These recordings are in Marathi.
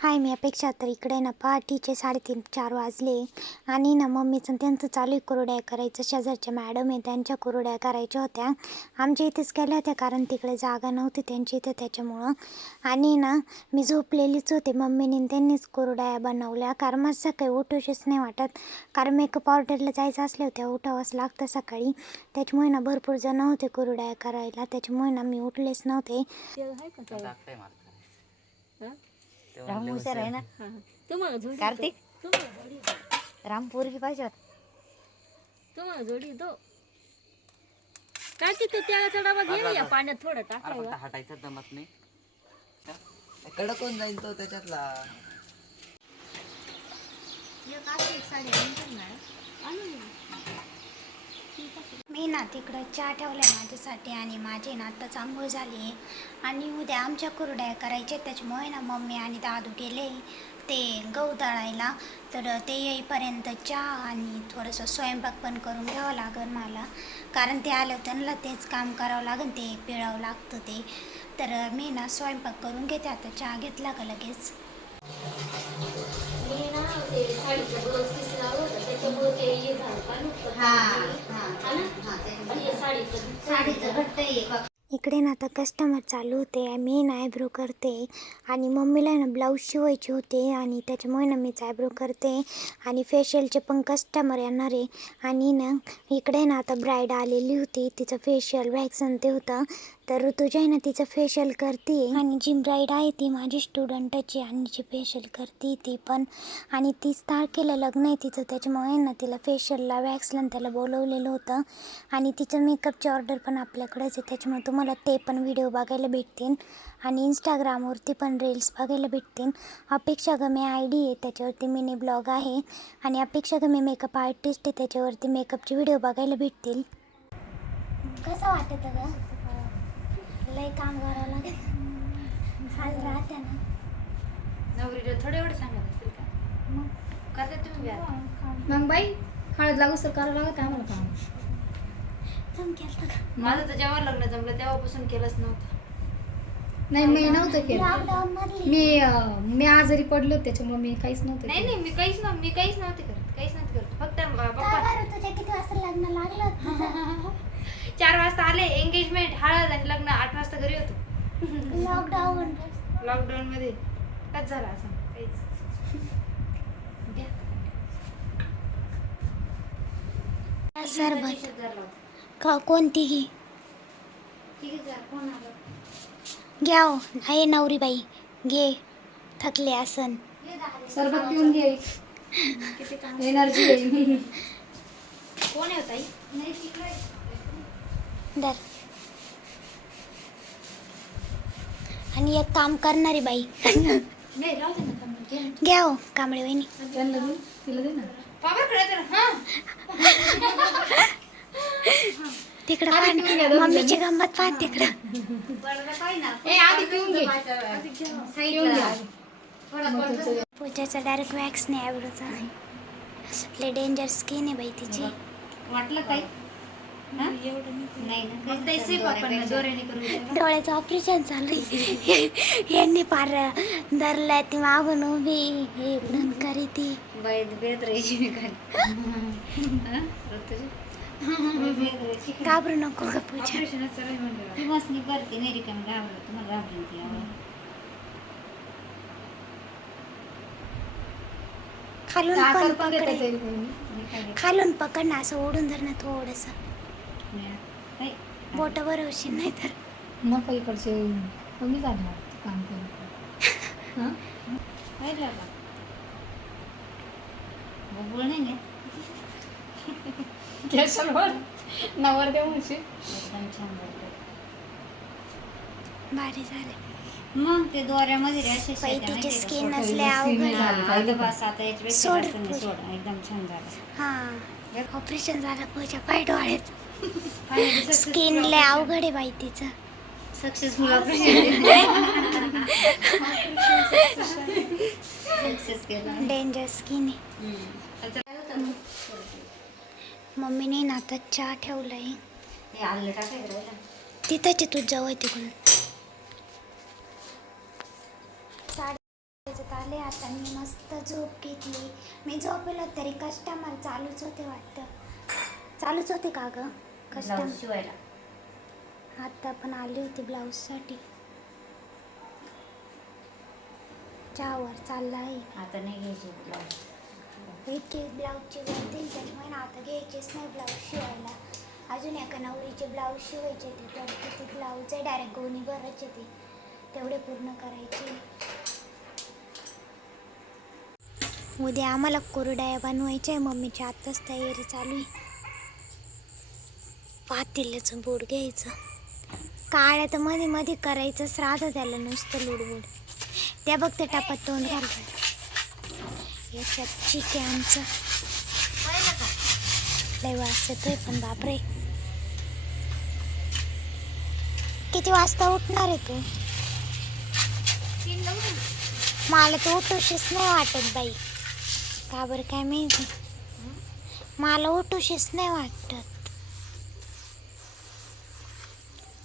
हाय मी अपेक्षा तर इकडे ना पहाटेचे साडेतीन चार वाजले. आणि ना मम्मीचं त्यांचं चालू आहे कुरड्या करायचं. शेजारच्या मॅडम आहे त्यांच्या कुरड्या करायच्या होत्या. आमच्या इथेच केल्या होत्या कारण तिकडे जागा नव्हती त्यांच्या इथं त्याच्यामुळं. आणि ना मी झोपलेलीच होते. मम्मीने त्यांनीच कुरड्या बनवल्या. कारण मग सकाळी उठूशीच नाही वाटत. कारण मेकअप ऑर्डरला जायचं असल्या होत्या उठावंच लागतं सकाळी. त्याच्यामुळे ना भरपूर जण होते कुरड्या करायला. त्याच्यामुळे ना मी उठलेच नव्हते. राम हुशार आहे ना. तुम्हाला जोडी कार्तिक? तुम्हाला जोडी राम पोरगी पाहिजे होता. तुम्हाला जोडी दो काकी तू त्याचा डबा घे ना या पाण्यात थोडं अरे फक्त हटायचं जमत नाही. कडक होऊन जाईल तो त्याच्यातला. मी ना तिकडं चहा ठेवला माझ्यासाठी आणि माझी ना आत्ताच आंघोळ झाली आहे. आणि उद्या आमच्या कुरड्या करायच्या त्याच्यामुळे ना मम्मी आणि दादू गेले ते गहू दळायला. तर ते येईपर्यंत चहा आणि थोडंसं स्वयंपाक पण करून घ्यावं लागेल मला. कारण ते आलं त्यांना तेच काम करावं लागेल ते पिळावं लागतं ते. तर मी ना स्वयंपाक करून घेते. आता चहा घेतला का लगेच? मी ना ते साडीचं ब्लाऊज पीस लावलं होतं त्याच्यामुळे ते हे झालं का नुकतं आणि हे साडीचं इकडे ना आता कस्टमर चालू होते मी ना आयब्रो करते आणि मम्मीला ना ब्लाऊज शिवायचे होते आणि त्याच्यामुळे ना मीच आयब्रो करते आणि फेशियलचे पण कस्टमर येणार आहे. आणि ना इकडे ना आता ब्राईड आलेली होती तिचं फेशियल वॅक्सन ते होतं. तर ऋतुजा आहे ना तिचं फेशियल करते आणि जी ब्राईड आहे ती माझी स्टुडंटची आणि जी फेशियल करते ती पण. आणि तीच तारखेला लग्न आहे तिचं त्याच्यामुळे ना तिला फेशियलला वॅक्सला त्याला बोलवलेलं होतं. आणि तिचं मेकअपची ऑर्डर पण आपल्याकडेच आहे त्याच्यामुळे तुम्हाला ते पण व्हिडिओ बघायला भेटतील. आणि इंस्टाग्रामवरती पण रील्स बघायला भेटतील. अपेक्षा गमे आय डी आहे त्याच्यावरती मिनी ब्लॉग आहे. आणि अपेक्षा गमे मेकअप आर्टिस्ट आहे त्याच्यावरती मेकअपचे व्हिडिओ बघायला भेटतील. कसं वाटतं ग? लय काम करावं लागेल. हाल राहते ना. नवरीला थोडं एवढं सांगत असेल का? मग? करता तुम्ही व्याज. मग बाई हळद लागू सर करावं लागत आम्हाला काम. थांब केलं का माझं तर जेव्हा लग्न जमलं तेव्हापासून केलंच नव्हतं. नाही मी नव्हतं केलं. लॉकडाऊन मधली. मी अं, मी आजारी पडलो त्याच्यामुळे मी काहीच नव्हतं नाही केलं. नाही मी काहीच नव्हतं मी काहीच नव्हते करत. काहीच नव्हते करत. फक्त अं, का पप्पा. बरं तुझ्या किती वाजता लग्न लागलं? होतं? चार वाजता आले आणि लग्न आठ वाजता घरी होतो. लॉकडाऊन लॉकडाऊन मध्ये. कच झाला असं? काहीच. सरबत. का कोणतीही. ठीक आहे जा, कोण आलं? घ्या हो. आहे नवरी बाई घे थकले असन सरबत पिऊन घे. एनर्जी कोण आहे हो ताई? दर आणि एक काम करणारी बाई. नाही राहू दे ना थांबून घे. ना. घ्या हो कांबळे वहिनी. त्यांना दे, तिला दे ना. हा. तिकडं पाहा. मम्मीची गंमत पाहा तिकडं. ए आधी पिऊन घे. पिऊन घे आधी. मग तुझं- पूजाचा डायरेक्ट वॅक्स नाही आवडचा लय डेंजर स्किन आहे बाई तिची. वाटलं काही डोळ्याचं ऑपरेशन चालू यांनी पार धरलाय ती मागून उभी हे इकडून करी ती. घाबरू नको ग पूजा. करते नाही रिकामी घाबरत तुम्हाला घाबरून ती. खालून पण पकडे? खालून पकड ना असं ओढून धर ना थोडस. नाही. बोट बरवशील नाही तर. नको इकडचे कमी झालं काम करून. हां? नाही ना? कॅशलवर नवर देऊ एकदम छान. भारी झाले. मग ते दोऱ्यामध्ये रे असे बाई शेत्या तिची माहिती का? असले अवघड. हा, आता बस आता याच्यापेक्षा सोड जास्त नाही, पूजा. सोड. एकदम छान झालं. हा. ऑपरेशन झालं पूजा. पाय डोळ्यात. स्किन successful लय. अवघड आहे बाई तिचं. सक्सेसफुल ऑपरेशन सक्सेस केलं. डेंजर स्किन आहे? मम्मीने ना आता चहा ठेवलाय. हे आलं टाकायचं राहिलं. तिथंच तू जवळ तिकडून. तार आले आता. मी मस्त झोप घेतली. मी झोपेलो तरी कस्टमर चालूच होते वाटतं. चालूच होते का गं? ब्लाऊज शिवायला. आता पण आली होती ब्लाऊजसाठी. चहावर चालला आहे. आता नाही घ्यायचे ब्लाऊज. इतके ब्लाऊजचे वरती त्याच्यामुळे ना आता घ्यायचेच नाही ब्लाऊज शिवायला. अजून एका नवरीचे ब्लाऊज शिवायचे ते तर किती ब्लाऊज आहे डायरेक्ट गोणी भरायचे ते. तेवढे पूर्ण करायचे. उद्या आम्हाला कुरड्या बनवायच्या आहे मम्मीची आत्ताच तयारी चालू आहे. पातेल्याचं बोट घ्यायचं. काळ्या तर मध्ये मध्ये करायचं श्राद्ध त्याला नुसतं लुडबुड. त्या बघ ते टपात तोंड घालतात याच्यात चिक आहे आमचं. लय वास येतोय पण बापरे. किती वाजता उठणार आहे तू? मला तर उठूशीच नाही वाटत बाई. का बरं काय माहिती? मला उठूशीच नाही वाटत.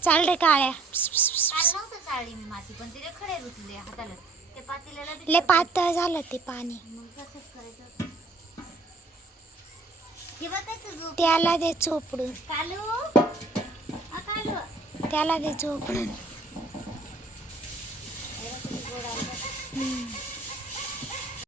चाल रे काळ्या. काल नव्हतं चाळली मी माती पण तिथे खडे रुतले हाताला. ते पातीला लय पातळ झालं ते पाणी. मग तसंच करायचं होतं. हे बघायचं झोप. त्याला दे चोपडून. कालू? कालू. त्याला दे चोपडून. हम्म.